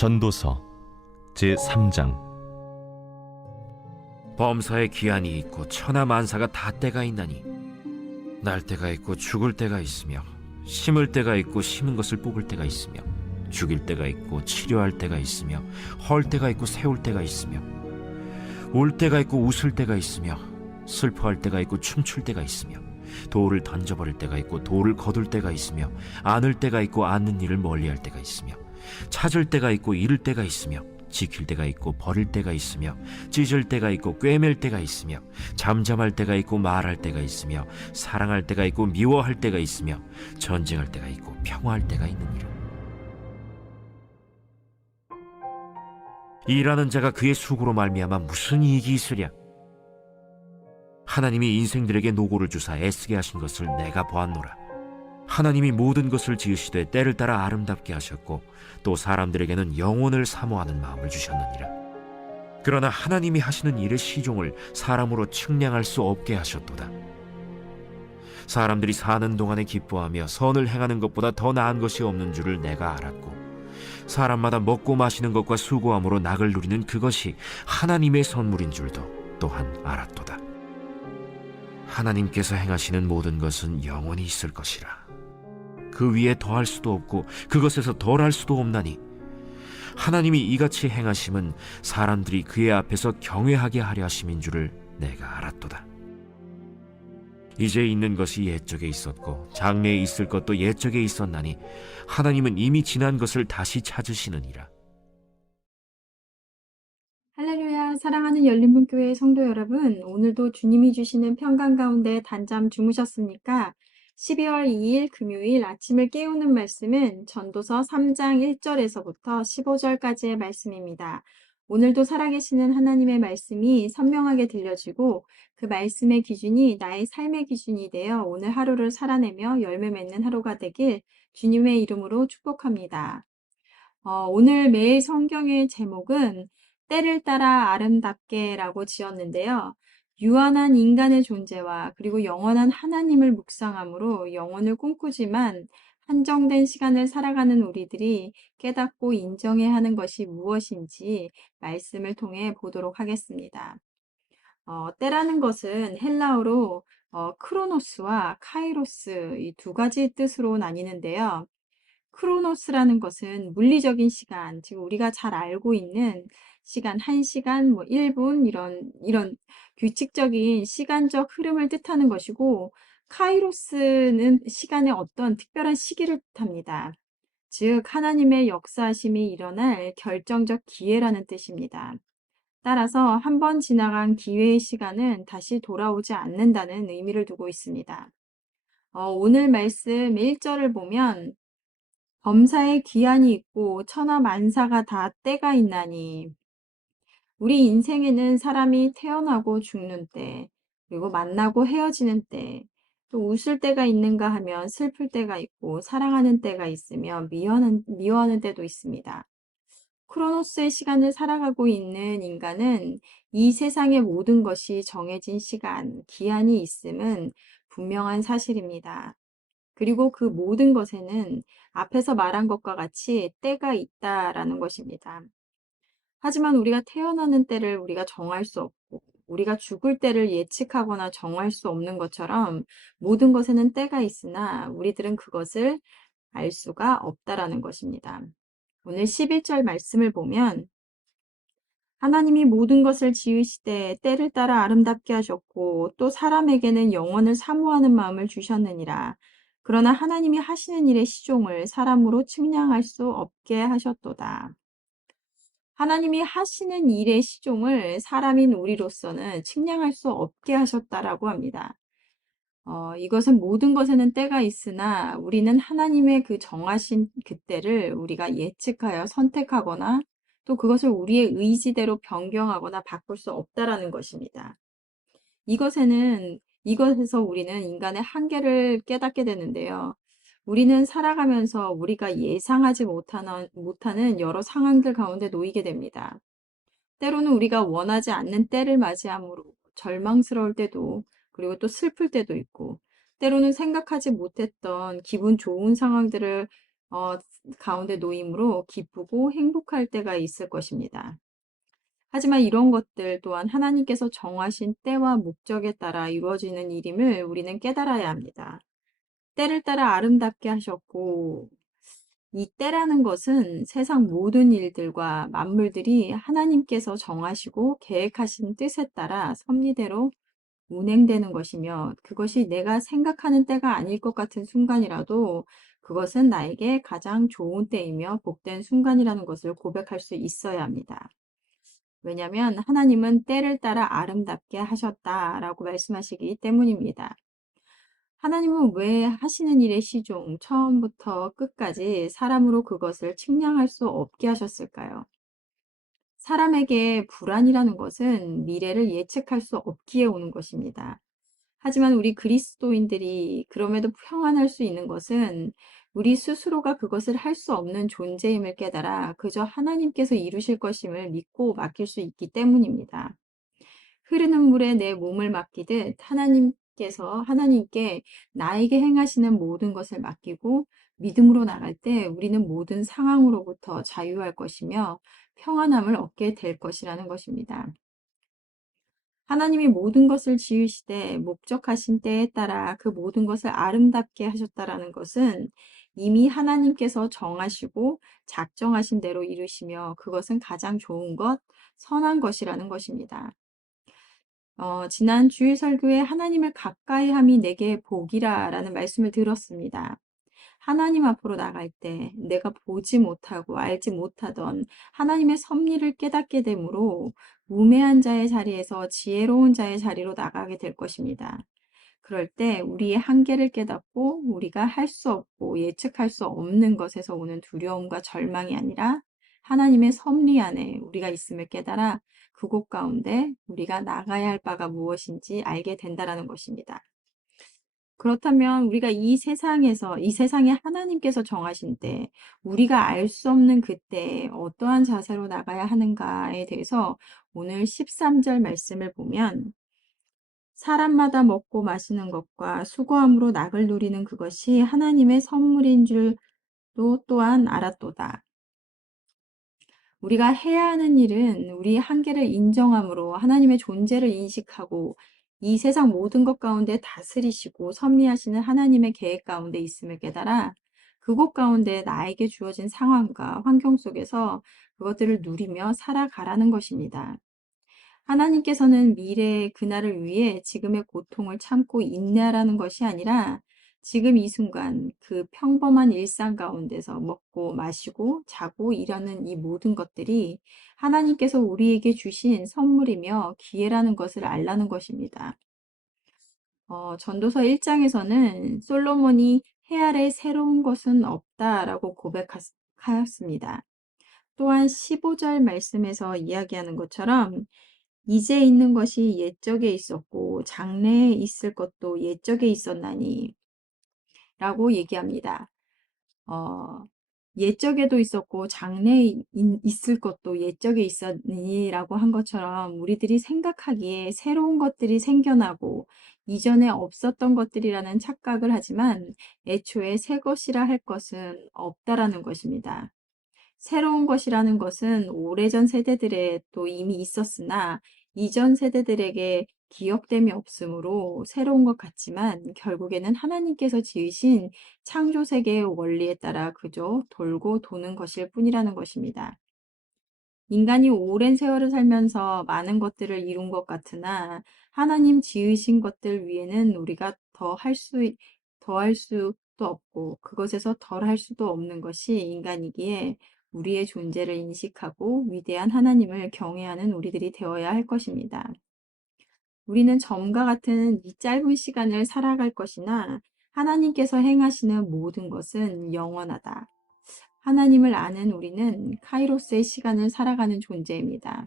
전도서 제3장. 범사에 기한이 있고 천하만사가 다 때가 있나니 날 때가 있고 죽을 때가 있으며 심을 때가 있고 심은 것을 뽑을 때가 있으며 죽일 때가 있고 치료할 때가 있으며 헐 때가 있고 세울 때가 있으며 울 때가 있고 웃을 때가 있으며 슬퍼할 때가 있고 춤출 때가 있으며 돌을 던져버릴 때가 있고 돌을 거둘 때가 있으며 안을 때가 있고 안는 일을 멀리할 때가 있으며 찾을 때가 있고 잃을 때가 있으며 지킬 때가 있고 버릴 때가 있으며 찢을 때가 있고 꿰맬 때가 있으며 잠잠할 때가 있고 말할 때가 있으며 사랑할 때가 있고 미워할 때가 있으며 전쟁할 때가 있고 평화할 때가 있느니라. 일하는 자가 그의 수고로 말미암아 무슨 이익이 있으랴. 하나님이 인생들에게 노고를 주사 애쓰게 하신 것을 내가 보았노라. 하나님이 모든 것을 지으시되 때를 따라 아름답게 하셨고 또 사람들에게는 영혼을 사모하는 마음을 주셨느니라. 그러나 하나님이 하시는 일의 시종을 사람으로 측량할 수 없게 하셨도다. 사람들이 사는 동안에 기뻐하며 선을 행하는 것보다 더 나은 것이 없는 줄을 내가 알았고 사람마다 먹고 마시는 것과 수고함으로 낙을 누리는 그것이 하나님의 선물인 줄도 또한 알았도다. 하나님께서 행하시는 모든 것은 영원히 있을 것이라. 그 위에 더할 수도 없고 그것에서 덜할 수도 없나니 하나님이 이같이 행하심은 사람들이 그의 앞에서 경외하게 하려 하심인 줄을 내가 알았도다. 이제 있는 것이 옛적에 있었고 장래에 있을 것도 옛적에 있었나니 하나님은 이미 지난 것을 다시 찾으시느니라. 할렐루야, 사랑하는 열린문교회 성도 여러분, 오늘도 주님이 주시는 평강 가운데 단잠 주무셨습니까? 12월 2일 금요일 아침을 깨우는 말씀은 전도서 3장 1절에서부터 15절까지의 말씀입니다. 오늘도 살아계시는 하나님의 말씀이 선명하게 들려지고 그 말씀의 기준이 나의 삶의 기준이 되어 오늘 하루를 살아내며 열매 맺는 하루가 되길 주님의 이름으로 축복합니다. 오늘 매일 성경의 제목은 때를 따라 아름답게라고 지었는데요. 유한한 인간의 존재와 그리고 영원한 하나님을 묵상함으로 영혼을 꿈꾸지만 한정된 시간을 살아가는 우리들이 깨닫고 인정해야 하는 것이 무엇인지 말씀을 통해 보도록 하겠습니다. 때라는 것은 헬라어로 크로노스와 카이로스 이 두 가지 뜻으로 나뉘는데요. 크로노스라는 것은 물리적인 시간, 즉 우리가 잘 알고 있는 시간, 1시간, 1분 이런 규칙적인 시간적 흐름을 뜻하는 것이고 카이로스는 시간의 어떤 특별한 시기를 뜻합니다. 즉 하나님의 역사하심이 일어날 결정적 기회라는 뜻입니다. 따라서 한 번 지나간 기회의 시간은 다시 돌아오지 않는다는 의미를 두고 있습니다. 오늘 말씀 1절을 보면 범사에 기한이 있고 천하만사가 다 때가 있나니 우리 인생에는 사람이 태어나고 죽는 때 그리고 만나고 헤어지는 때 또 웃을 때가 있는가 하면 슬플 때가 있고 사랑하는 때가 있으며 미워하는 때도 있습니다. 크로노스의 시간을 살아가고 있는 인간은 이 세상의 모든 것이 정해진 시간, 기한이 있음은 분명한 사실입니다. 그리고 그 모든 것에는 앞에서 말한 것과 같이 때가 있다라는 것입니다. 하지만 우리가 태어나는 때를 우리가 정할 수 없고 우리가 죽을 때를 예측하거나 정할 수 없는 것처럼 모든 것에는 때가 있으나 우리들은 그것을 알 수가 없다라는 것입니다. 오늘 11절 말씀을 보면 하나님이 모든 것을 지으시되 때를 따라 아름답게 하셨고 또 사람에게는 영원을 사모하는 마음을 주셨느니라. 그러나 하나님이 하시는 일의 시종을 사람으로 측량할 수 없게 하셨도다. 하나님이 하시는 일의 시종을 사람인 우리로서는 측량할 수 없게 하셨다라고 합니다. 이것은 모든 것에는 때가 있으나 우리는 하나님의 그 정하신 그때를 우리가 예측하여 선택하거나 또 그것을 우리의 의지대로 변경하거나 바꿀 수 없다라는 것입니다. 이것에서 우리는 인간의 한계를 깨닫게 되는데요. 우리는 살아가면서 우리가 예상하지 못하는 여러 상황들 가운데 놓이게 됩니다. 때로는 우리가 원하지 않는 때를 맞이함으로 절망스러울 때도 그리고 또 슬플 때도 있고 때로는 생각하지 못했던 기분 좋은 상황들을 어, 가운데 놓임으로 기쁘고 행복할 때가 있을 것입니다. 하지만 이런 것들 또한 하나님께서 정하신 때와 목적에 따라 이루어지는 일임을 우리는 깨달아야 합니다. 때를 따라 아름답게 하셨고, 이 때라는 것은 세상 모든 일들과 만물들이 하나님께서 정하시고 계획하신 뜻에 따라 섭리대로 운행되는 것이며, 그것이 내가 생각하는 때가 아닐 것 같은 순간이라도 그것은 나에게 가장 좋은 때이며 복된 순간이라는 것을 고백할 수 있어야 합니다. 왜냐하면 하나님은 때를 따라 아름답게 하셨다라고 말씀하시기 때문입니다. 하나님은 왜 하시는 일의 시종, 처음부터 끝까지 사람으로 그것을 측량할 수 없게 하셨을까요? 사람에게 불안이라는 것은 미래를 예측할 수 없기에 오는 것입니다. 하지만 우리 그리스도인들이 그럼에도 평안할 수 있는 것은 우리 스스로가 그것을 할 수 없는 존재임을 깨달아 그저 하나님께서 이루실 것임을 믿고 맡길 수 있기 때문입니다. 흐르는 물에 내 몸을 맡기듯 하나님께 나에게 행하시는 모든 것을 맡기고 믿음으로 나갈 때 우리는 모든 상황으로부터 자유할 것이며 평안함을 얻게 될 것이라는 것입니다. 하나님이 모든 것을 지으시되 목적하신 때에 따라 그 모든 것을 아름답게 하셨다라는 것은 이미 하나님께서 정하시고 작정하신 대로 이루시며 그것은 가장 좋은 것, 선한 것이라는 것입니다. 지난 주일 설교에 하나님을 가까이 함이 내게 복이라라는 말씀을 들었습니다. 하나님 앞으로 나갈 때 내가 보지 못하고 알지 못하던 하나님의 섭리를 깨닫게 되므로 우매한 자의 자리에서 지혜로운 자의 자리로 나가게 될 것입니다. 그럴 때 우리의 한계를 깨닫고 우리가 할 수 없고 예측할 수 없는 것에서 오는 두려움과 절망이 아니라 하나님의 섭리 안에 우리가 있음을 깨달아 그곳 가운데 우리가 나가야 할 바가 무엇인지 알게 된다라는 것입니다. 그렇다면 우리가 이 세상에 하나님께서 정하신 때, 우리가 알 수 없는 그때에 어떠한 자세로 나가야 하는가에 대해서 오늘 13절 말씀을 보면 사람마다 먹고 마시는 것과 수고함으로 낙을 누리는 그것이 하나님의 선물인 줄도 또한 알았도다. 우리가 해야 하는 일은 우리의 한계를 인정함으로 하나님의 존재를 인식하고 이 세상 모든 것 가운데 다스리시고 섭리하시는 하나님의 계획 가운데 있음을 깨달아 그곳 가운데 나에게 주어진 상황과 환경 속에서 그것들을 누리며 살아가라는 것입니다. 하나님께서는 미래의 그날을 위해 지금의 고통을 참고 인내하라는 것이 아니라 지금 이 순간 그 평범한 일상 가운데서 먹고 마시고 자고 일하는 이 모든 것들이 하나님께서 우리에게 주신 선물이며 기회라는 것을 알라는 것입니다. 전도서 1장에서는 솔로몬이 해 아래 새로운 것은 없다라고 고백하였습니다. 또한 15절 말씀에서 이야기하는 것처럼 이제 있는 것이 옛적에 있었고 장래에 있을 것도 옛적에 있었나니 라고 얘기합니다. 어, 옛적에도 있었고 장래에 있을 것도 옛적에 있었니 라고 한 것처럼 우리들이 생각하기에 새로운 것들이 생겨나고 이전에 없었던 것들이라는 착각을 하지만 애초에 새 것이라 할 것은 없다라는 것입니다. 새로운 것이라는 것은 오래전 세대들에 또 이미 있었으나 이전 세대들에게 기억됨이 없으므로 새로운 것 같지만 결국에는 하나님께서 지으신 창조 세계의 원리에 따라 그저 돌고 도는 것일 뿐이라는 것입니다. 인간이 오랜 세월을 살면서 많은 것들을 이룬 것 같으나 하나님 지으신 것들 위에는 우리가 더할 수도 없고 그것에서 덜 할 수도 없는 것이 인간이기에 우리의 존재를 인식하고 위대한 하나님을 경외하는 우리들이 되어야 할 것입니다. 우리는 점과 같은 이 짧은 시간을 살아갈 것이나 하나님께서 행하시는 모든 것은 영원하다. 하나님을 아는 우리는 카이로스의 시간을 살아가는 존재입니다.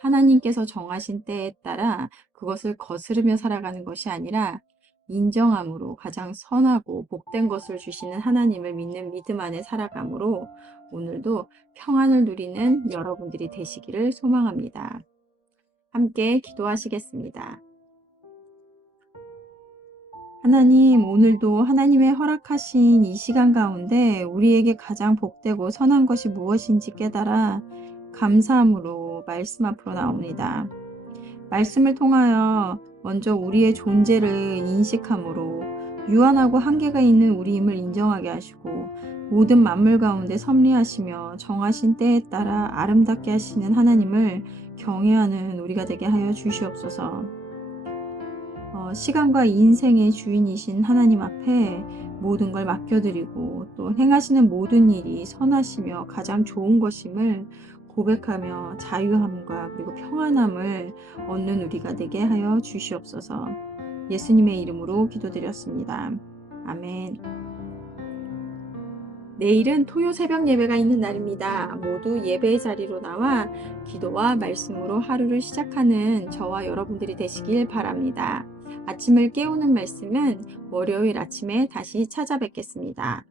하나님께서 정하신 때에 따라 그것을 거스르며 살아가는 것이 아니라 인정함으로 가장 선하고 복된 것을 주시는 하나님을 믿는 믿음 안에 살아감으로 오늘도 평안을 누리는 여러분들이 되시기를 소망합니다. 함께 기도하시겠습니다. 하나님, 오늘도 하나님의 허락하신 이 시간 가운데 우리에게 가장 복되고 선한 것이 무엇인지 깨달아 감사함으로 말씀 앞으로 나옵니다. 말씀을 통하여 먼저 우리의 존재를 인식함으로 유한하고 한계가 있는 우리임을 인정하게 하시고 모든 만물 가운데 섭리하시며 정하신 때에 따라 아름답게 하시는 하나님을 경외하는 우리가 되게 하여 주시옵소서. 시간과 인생의 주인이신 하나님 앞에 모든 걸 맡겨드리고 또 행하시는 모든 일이 선하시며 가장 좋은 것임을 고백하며 자유함과 그리고 평안함을 얻는 우리가 되게 하여 주시옵소서. 예수님의 이름으로 기도드렸습니다. 아멘. 내일은 토요 새벽 예배가 있는 날입니다. 모두 예배의 자리로 나와 기도와 말씀으로 하루를 시작하는 저와 여러분들이 되시길 바랍니다. 아침을 깨우는 말씀은 월요일 아침에 다시 찾아뵙겠습니다.